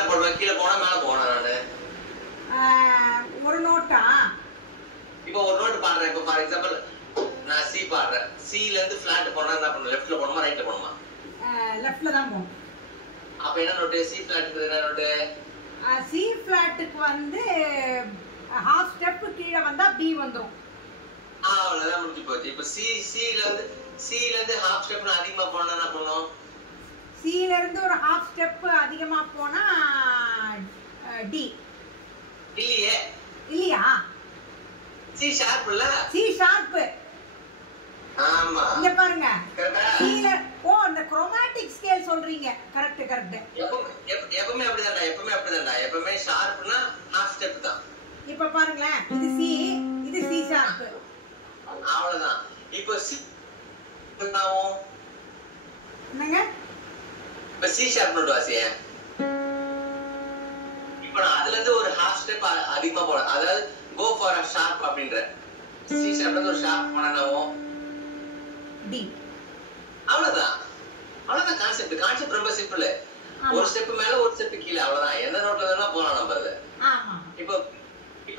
என்ன பண்ணுவேன்? கீழே போனா மேல போனா நானு ஒரு நோட்டா? இப்போ ஒரு நோட் பாடுறேன். இப்போ ஃபார் எக்ஸாம்பிள் நான் சி பாடுறேன். சில இருந்து ஃபிளாட் போனா என்ன பண்ணணும்? லெஃப்ட்ல போணுமா ரைட்ல போணுமா? லெஃப்ட்ல தான் போகணும். அப்ப என்ன நோட்டு? சி ஃபிளாட்டுக்கு என்ன நோட்டு? சி ஃபிளாட்டுக்கு வந்து ஹாஃப் ஸ்டெப் கீழே வந்தா பி வந்துரும். அவ்வளவுதான், முடிஞ்சு போச்சு. இப்போ சில இருந்து ஹாஃப் ஸ்டெப் அதிகமா போனா என்ன பண்ணணும்? சில இருந்து ஒரு ஹாஃப் ஸ்டெப் அதிகமா போனா டி. இல்லையே. இல்லையா? சி ஷார்ப் இல்ல? C sharp. ஆமா, இங்க பாருங்க. கரெக்ட்டா? சில அந்த குரோமேட்டிக் ஸ்கேல் சொல்றீங்க. Correct correct. எப்பவுமே அப்படிதான்டா. எப்பவுமே ஷார்ப்னா ஹாஃப் ஸ்டெப் தான். இப்ப பாருங்களேன், இது சி, இது சி ஷார்ப். அவ்வளவுதான். இப்போ சி என்னங்க? இப்ப சி ஷார்ப் நோட் வாசியே. இப்போ நான் அதுல இருந்து ஒரு ஹாஃப் ஸ்டெப் அதிகமா போறேன். அதாவது கோ ஃபார் அ ஷார்ப் அப்படின்ற. சி ஷார்ப்ல இருந்து ஒரு ஷார்ப் போனாவும் டி. அவ்வளவுதான். கான்செப்ட் ரொம்ப சிம்பிள். ஒரு ஸ்டெப் மேல ஒரு ஸ்டெப் கீழே, அவ்வளவுதான். எந்த நோட்ல வேணா போலாம் நம்ம. ஆமா. இப்போ பி